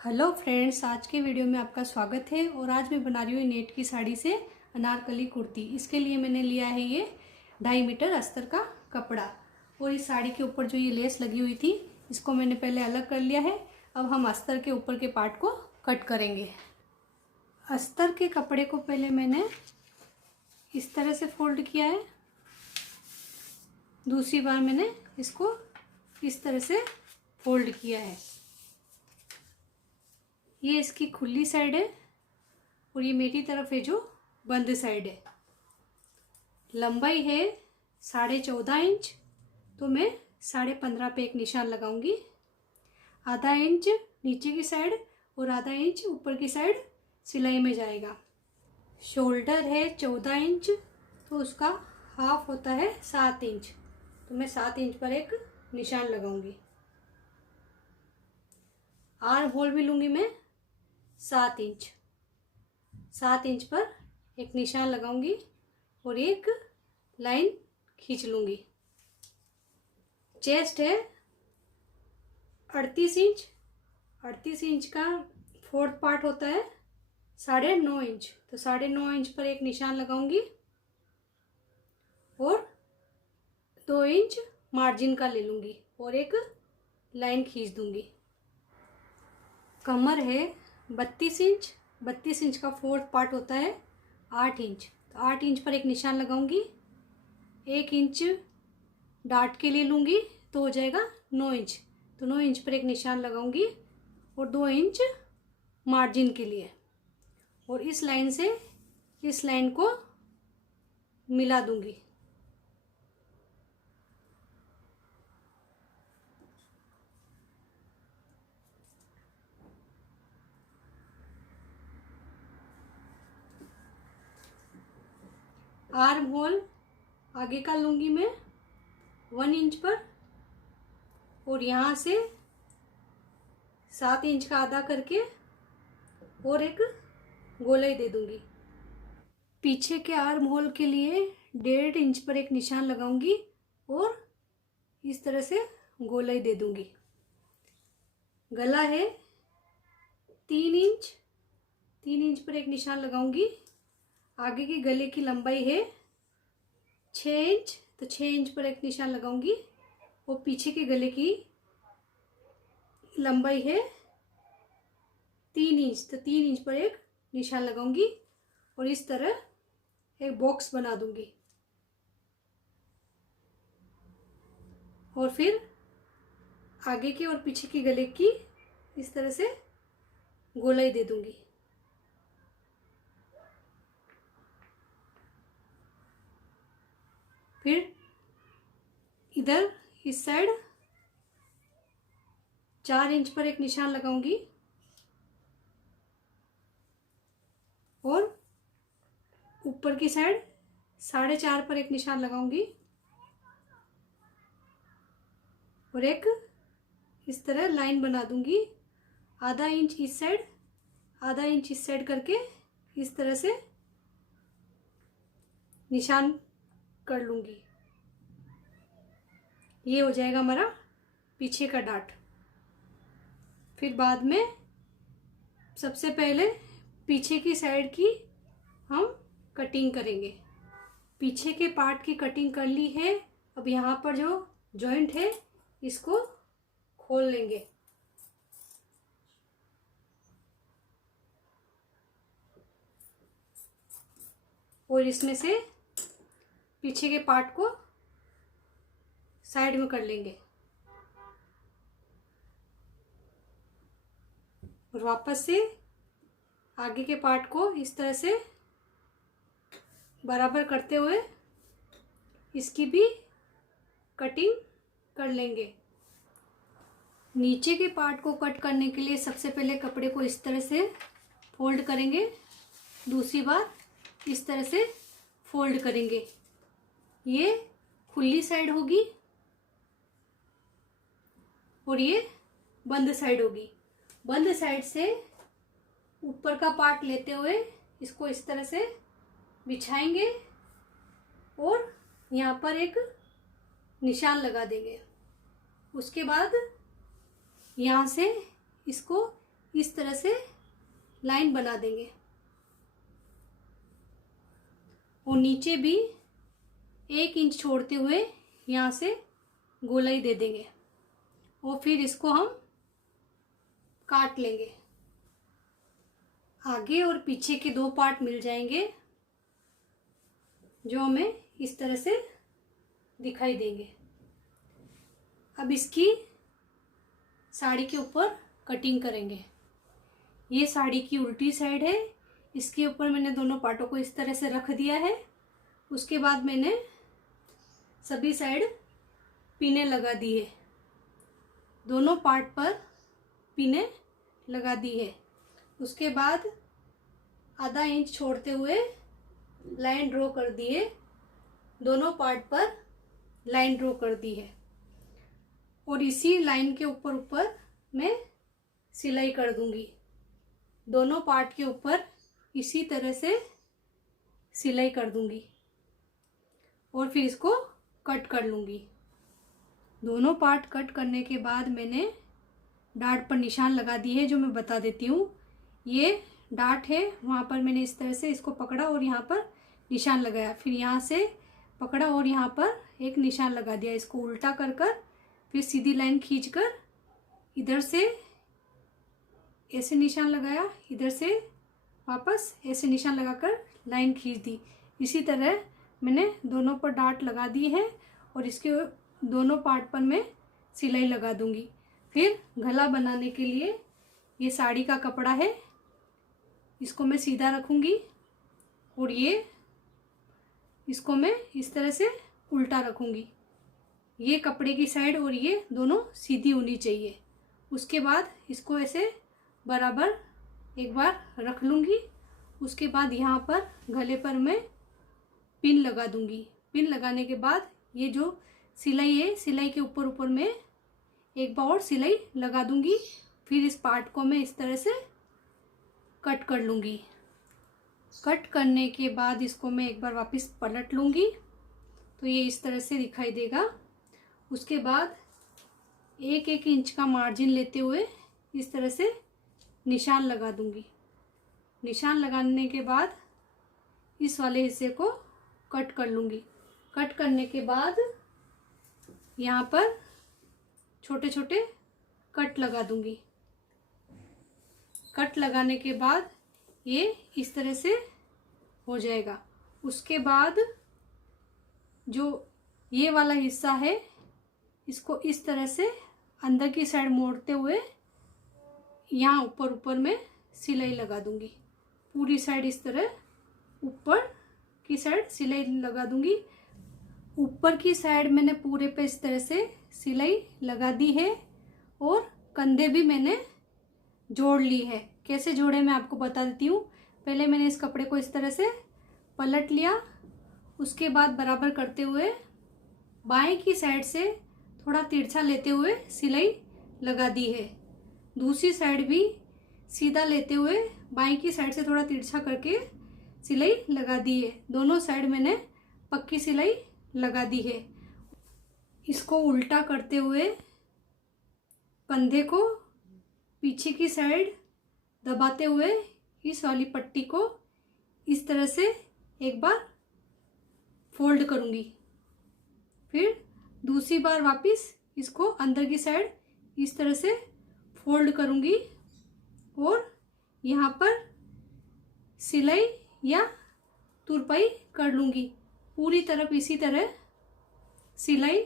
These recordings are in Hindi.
हेलो फ्रेंड्स, आज के वीडियो में आपका स्वागत है। और आज मैं बना रही हूँ नेट की साड़ी से अनारकली कुर्ती। इसके लिए मैंने लिया है ये 2.5 मीटर अस्तर का कपड़ा। और इस साड़ी के ऊपर जो ये लेस लगी हुई थी इसको मैंने पहले अलग कर लिया है। अब हम अस्तर के ऊपर के पार्ट को कट करेंगे। अस्तर के कपड़े को पहले मैंने इस तरह से फोल्ड किया है, दूसरी बार मैंने इसको इस तरह से फोल्ड किया है। ये इसकी खुली साइड है और ये मेरी तरफ है जो बंद साइड है। लंबाई है 14.5 इंच, तो मैं 15.5 पे एक निशान लगाऊंगी। आधा इंच नीचे की साइड और आधा इंच ऊपर की साइड सिलाई में जाएगा। शोल्डर है 14 इंच, तो उसका हाफ होता है 7 इंच, तो मैं 7 इंच पर एक निशान लगाऊंगी। आर्म होल भी लूंगी मैं 7 इंच। 7 इंच पर एक निशान लगाऊंगी और एक लाइन खींच लूंगी। चेस्ट है 38 इंच। 38 इंच का फोर्थ पार्ट होता है 9.5 इंच, तो 9.5 इंच पर एक निशान लगाऊंगी और 2 इंच मार्जिन का ले लूंगी और एक लाइन खींच दूंगी। कमर है 32 इंच। 32 इंच का फोर्थ पार्ट होता है 8 इंच, तो 8 इंच पर एक निशान लगाऊंगी। 1 इंच डाट के लिए लूंगी तो हो जाएगा 9 इंच, तो 9 इंच पर एक निशान लगाऊंगी और 2 इंच मार्जिन के लिए। और इस लाइन से इस लाइन को मिला दूंगी। आर्म होल आगे का लूंगी मैं 1 इंच पर और यहाँ से 7 इंच का आधा करके और एक गोलाई दे दूंगी। पीछे के आर्म होल के लिए 1.5 इंच पर एक निशान लगाऊंगी और इस तरह से गोलाई दे दूंगी। गला है 3 इंच। 3 इंच पर एक निशान लगाऊंगी। आगे की गले की लंबाई है 6 इंच, तो 6 इंच पर एक निशान लगाऊंगी और पीछे के गले की लंबाई है 3 इंच, तो 3 इंच पर एक निशान लगाऊंगी और इस तरह एक बॉक्स बना दूंगी। और फिर आगे के और पीछे की गले की इस तरह से गोलाई दे दूंगी। फिर इधर इस साइड 4 इंच पर एक निशान लगाऊंगी और ऊपर की साइड 4.5 पर एक निशान लगाऊंगी और एक इस तरह लाइन बना दूंगी। आधा इंच इस साइड, आधा इंच इस साइड करके इस तरह से निशान कर लूंगी। ये हो जाएगा हमारा पीछे का डाट। फिर बाद में सबसे पहले पीछे की साइड की हम कटिंग करेंगे। पीछे के पार्ट की कटिंग कर ली है। अब यहाँ पर जो जॉइंट है इसको खोल लेंगे। और इसमें से पीछे के पार्ट को साइड में कर लेंगे और वापस से आगे के पार्ट को इस तरह से बराबर करते हुए इसकी भी कटिंग कर लेंगे। नीचे के पार्ट को कट करने के लिए सबसे पहले कपड़े को इस तरह से फोल्ड करेंगे, दूसरी बार इस तरह से फोल्ड करेंगे। ये खुली साइड होगी और ये बंद साइड होगी। बंद साइड से ऊपर का पार्ट लेते हुए इसको इस तरह से बिछाएंगे और यहाँ पर एक निशान लगा देंगे। उसके बाद यहाँ से इसको इस तरह से लाइन बना देंगे और नीचे भी 1 इंच छोड़ते हुए यहाँ से गोलाई दे देंगे और फिर इसको हम काट लेंगे। आगे और पीछे के 2 पार्ट मिल जाएंगे जो हमें इस तरह से दिखाई देंगे। अब इसकी साड़ी के ऊपर कटिंग करेंगे। ये साड़ी की उल्टी साइड है, इसके ऊपर मैंने दोनों पार्टों को इस तरह से रख दिया है। उसके बाद मैंने सभी साइड पिने लगा दी है, दोनों पार्ट पर पिने लगा दी है। उसके बाद आधा इंच छोड़ते हुए लाइन ड्रॉ कर दिए, दोनों पार्ट पर लाइन ड्रॉ कर दी है और इसी लाइन के ऊपर मैं सिलाई कर दूंगी। दोनों पार्ट के ऊपर इसी तरह से सिलाई कर दूंगी और फिर इसको कट कर लूँगी। दोनों पार्ट कट करने के बाद मैंने डार्ट पर निशान लगा दी है, जो मैं बता देती हूँ। ये डार्ट है, वहाँ पर मैंने इस तरह से इसको पकड़ा और यहाँ पर निशान लगाया, फिर यहाँ से पकड़ा और यहाँ पर एक निशान लगा दिया। इसको उल्टा कर कर फिर सीधी लाइन खींचकर इधर से ऐसे निशान लगाया, इधर से वापस ऐसे निशान लगाकर लाइन खींच दी। इसी तरह मैंने दोनों पर डार्ट लगा दी है और इसके दोनों पार्ट पर मैं सिलाई लगा दूंगी। फिर गला बनाने के लिए ये साड़ी का कपड़ा है, इसको मैं सीधा रखूंगी और ये इसको मैं इस तरह से उल्टा रखूंगी। ये कपड़े की साइड और ये दोनों सीधी होनी चाहिए। उसके बाद इसको ऐसे बराबर एक बार रख लूँगी। उसके बाद यहाँ पर गले पर मैं पिन लगा दूँगी। पिन लगाने के बाद ये जो सिलाई है, सिलाई के ऊपर मैं एक बार और सिलाई लगा दूँगी। फिर इस पार्ट को मैं इस तरह से कट कर लूँगी। कट करने के बाद इसको मैं एक बार वापस पलट लूँगी तो ये इस तरह से दिखाई देगा। उसके बाद 1-1 इंच का मार्जिन लेते हुए इस तरह से निशान लगा दूँगी। निशान लगाने के बाद इस वाले हिस्से को कट कर लूँगी। कट करने के बाद यहाँ पर छोटे छोटे कट लगा दूँगी। कट लगाने के बाद ये इस तरह से हो जाएगा। उसके बाद जो ये वाला हिस्सा है, इसको इस तरह से अंदर की साइड मोड़ते हुए यहाँ ऊपर में सिलाई लगा दूँगी। पूरी साइड इस तरह ऊपर की साइड सिलाई लगा दूँगी। ऊपर की साइड मैंने पूरे पे इस तरह से सिलाई लगा दी है और कंधे भी मैंने जोड़ ली है। कैसे जोड़े मैं आपको बता देती हूँ। पहले मैंने इस कपड़े को इस तरह से पलट लिया, उसके बाद बराबर करते हुए बाएं की साइड से थोड़ा तिरछा लेते हुए सिलाई लगा दी है। दूसरी साइड भी सीधा लेते हुए बाएं की साइड से थोड़ा तिरछा करके सिलाई लगा दी है। दोनों साइड मैंने पक्की सिलाई लगा दी है। इसको उल्टा करते हुए कंधे को पीछे की साइड दबाते हुए इस वाली पट्टी को इस तरह से एक बार फोल्ड करूँगी। फिर दूसरी बार वापस इसको अंदर की साइड इस तरह से फोल्ड करूँगी और यहाँ पर सिलाई या तुरपाई कर लूँगी। पूरी तरफ इसी तरह सिलाई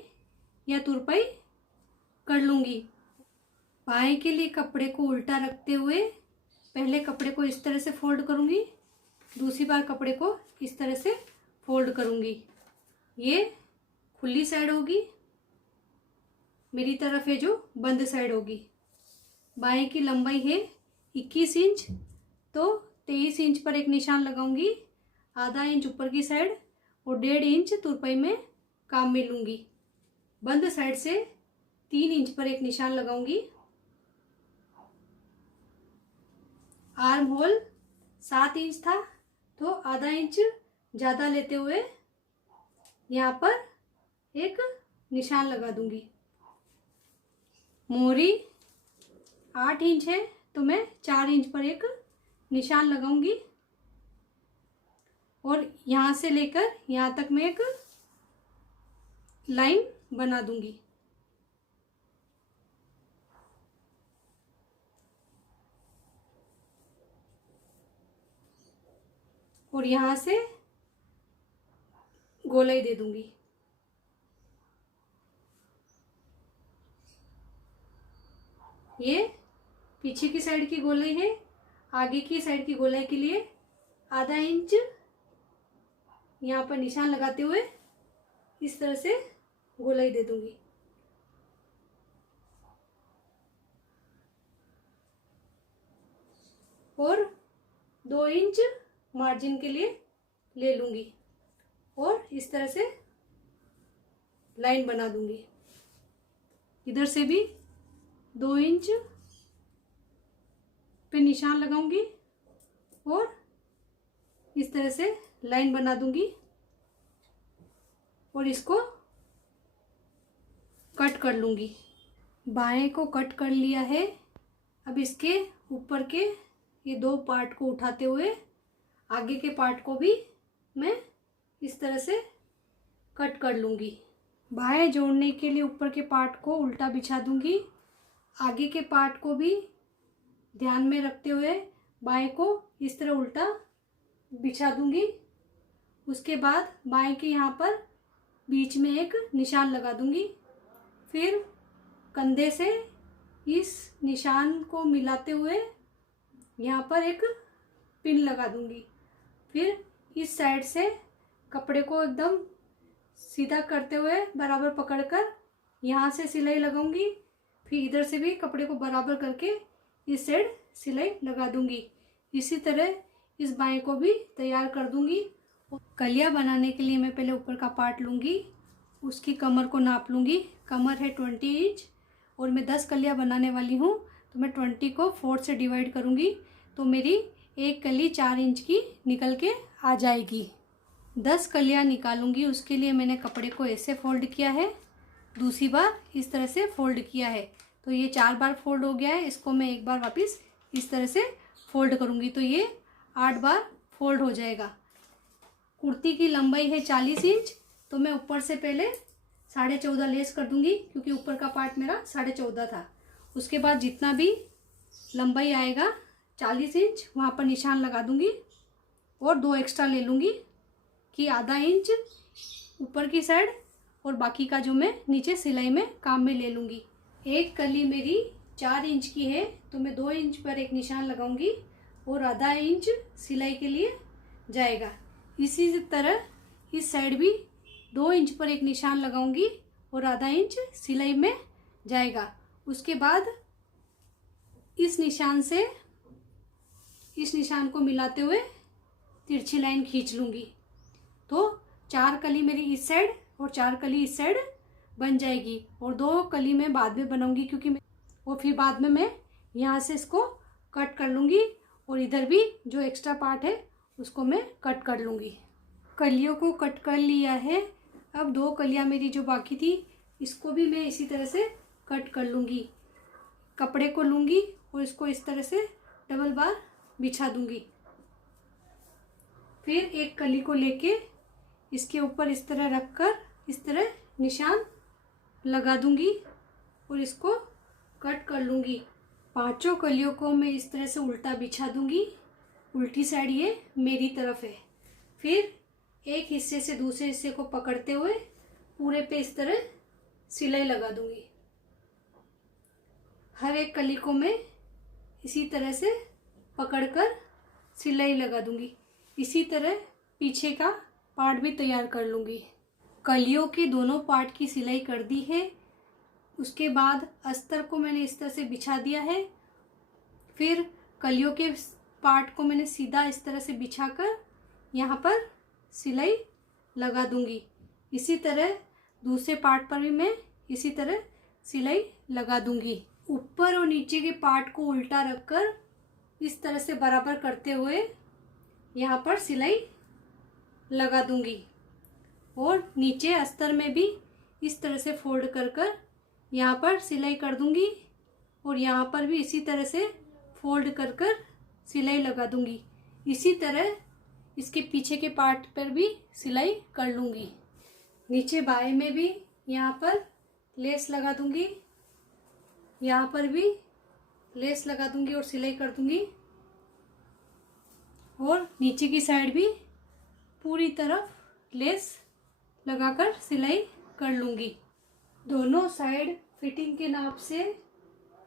या तुरपाई कर लूँगी। बाएं के लिए कपड़े को उल्टा रखते हुए पहले कपड़े को इस तरह से फोल्ड करूँगी, दूसरी बार कपड़े को इस तरह से फोल्ड करूँगी। ये खुली साइड होगी, मेरी तरफ है जो बंद साइड होगी। बाएं की लंबाई है 21 इंच, तो 23 इंच पर एक निशान लगाऊंगी। आधा इंच ऊपर की साइड और 1.5 इंच तुरपाई में काम में लूँगी। बंद साइड से 3 इंच पर एक निशान लगाऊंगी। आर्म होल 7 इंच था, तो आधा इंच ज़्यादा लेते हुए यहाँ पर एक निशान लगा दूंगी। मोहरी 8 इंच है, तो मैं 4 इंच पर एक निशान लगाऊंगी और यहाँ से लेकर यहाँ तक मैं एक लाइन बना दूंगी। और यहाँ से गोलाई दे दूंगी। ये पीछे की साइड की गोलाई है। आगे की साइड की गोलाई के लिए आधा इंच यहाँ पर निशान लगाते हुए इस तरह से गोलाई दे दूंगी। और 2 इंच मार्जिन के लिए ले लूंगी और इस तरह से लाइन बना दूंगी। इधर से भी 2 इंच पे निशान लगाऊंगी और इस तरह से लाइन बना दूंगी और इसको कट कर लूंगी। बाएं को कट कर लिया है। अब इसके ऊपर के ये 2 पार्ट को उठाते हुए आगे के पार्ट को भी मैं इस तरह से कट कर लूंगी। बाएं जोड़ने के लिए ऊपर के पार्ट को उल्टा बिछा दूंगी। आगे के पार्ट को भी ध्यान में रखते हुए बाएं को इस तरह उल्टा बिछा दूंगी। उसके बाद बाएं के यहाँ पर बीच में एक निशान लगा दूंगी। फिर कंधे से इस निशान को मिलाते हुए यहाँ पर एक पिन लगा दूंगी। फिर इस साइड से कपड़े को एकदम सीधा करते हुए बराबर पकड़कर यहाँ से सिलाई लगाऊंगी। फिर इधर से भी कपड़े को बराबर करके इस साइड सिलाई लगा दूंगी। इसी तरह इस बाएं को भी तैयार कर दूंगी। कलिया बनाने के लिए मैं पहले ऊपर का पार्ट लूँगी, उसकी कमर को नाप लूँगी। कमर है 20 इंच और मैं 10 कलिया बनाने वाली हूँ, तो मैं 20 को 4 से डिवाइड करूँगी तो मेरी एक कली 4 इंच की निकल के आ जाएगी। 10 कलियाँ निकालूंगी, उसके लिए मैंने कपड़े को ऐसे फोल्ड किया है, दूसरी बार इस तरह से फोल्ड किया है, तो ये 4 बार फोल्ड हो गया है। इसको मैं एक बार वापस इस तरह से फोल्ड करूँगी तो ये 8 बार फोल्ड हो जाएगा। कुर्ती की लंबाई है 40 इंच, तो मैं ऊपर से पहले 14.5 लेस कर दूंगी क्योंकि ऊपर का पार्ट मेरा 14.5 था। उसके बाद जितना भी लंबाई आएगा 40 इंच वहाँ पर निशान लगा दूंगी और 2 एक्स्ट्रा ले लूँगी कि आधा इंच ऊपर की साइड और बाकी का जो मैं नीचे सिलाई में काम में ले लूँगी। एक कली मेरी 4 इंच की है तो मैं 2 इंच पर एक निशान लगाऊंगी और आधा इंच सिलाई के लिए जाएगा। इसी तरह इस साइड भी 2 इंच पर एक निशान लगाऊंगी और आधा इंच सिलाई में जाएगा। उसके बाद इस निशान से इस निशान को मिलाते हुए तिरछी लाइन खींच लूँगी तो 4 कली मेरी इस साइड और 4 कली इस साइड बन जाएगी। और 2 कली मैं बाद में बनाऊंगी क्योंकि और फिर बाद में मैं यहाँ से इसको कट कर लूँगी और इधर भी जो एक्स्ट्रा पार्ट है उसको मैं कट कर लूँगी। कलियों को कट कर लिया है। अब 2 कलियाँ मेरी जो बाकी थी इसको भी मैं इसी तरह से कट कर लूँगी। कपड़े को लूँगी और इसको इस तरह से डबल बार बिछा दूँगी। फिर एक कली को लेके इसके ऊपर इस तरह रखकर इस तरह निशान लगा दूँगी और इसको कट कर लूँगी। 5 कलियों को मैं इस तरह से उल्टा बिछा दूँगी। उल्टी साइड ये मेरी तरफ है। फिर एक हिस्से से दूसरे हिस्से को पकड़ते हुए पूरे पे इस तरह सिलाई लगा दूँगी। हर एक कली को मैं इसी तरह से पकड़कर सिलाई लगा दूँगी। इसी तरह पीछे का पार्ट भी तैयार कर लूँगी। कलियों के दोनों पार्ट की सिलाई कर दी है। उसके बाद अस्तर को मैंने इस तरह से बिछा दिया है। फिर कलियों के पार्ट को मैंने सीधा इस तरह से बिछाकर यहाँ पर सिलाई लगा दूँगी। इसी तरह दूसरे पार्ट पर भी मैं इसी तरह सिलाई लगा दूँगी। ऊपर और नीचे के पार्ट को उल्टा रखकर इस तरह से बराबर करते हुए यहाँ पर सिलाई लगा दूँगी और नीचे अस्तर में भी इस तरह से फोल्ड कर यहाँ पर सिलाई कर दूँगी और यहाँ पर भी इसी तरह से फोल्ड कर कर सिलाई लगा दूंगी। इसी तरह इसके पीछे के पार्ट पर भी सिलाई कर लूँगी। नीचे बाएं में भी यहाँ पर लेस लगा दूंगी, यहाँ पर भी लेस लगा दूंगी और सिलाई कर दूंगी। और नीचे की साइड भी पूरी तरफ लेस लगाकर सिलाई कर लूँगी। दोनों साइड फिटिंग के नाप से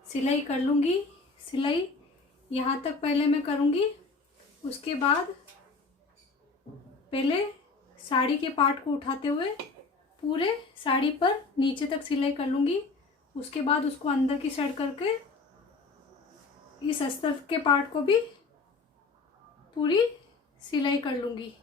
सिलाई कर लूँगी। सिलाई यहाँ तक पहले मैं करूँगी, उसके बाद पहले साड़ी के पार्ट को उठाते हुए पूरे साड़ी पर नीचे तक सिलाई कर लूँगी। उसके बाद उसको अंदर की साइड करके इस अस्तर के पार्ट को भी पूरी सिलाई कर लूँगी।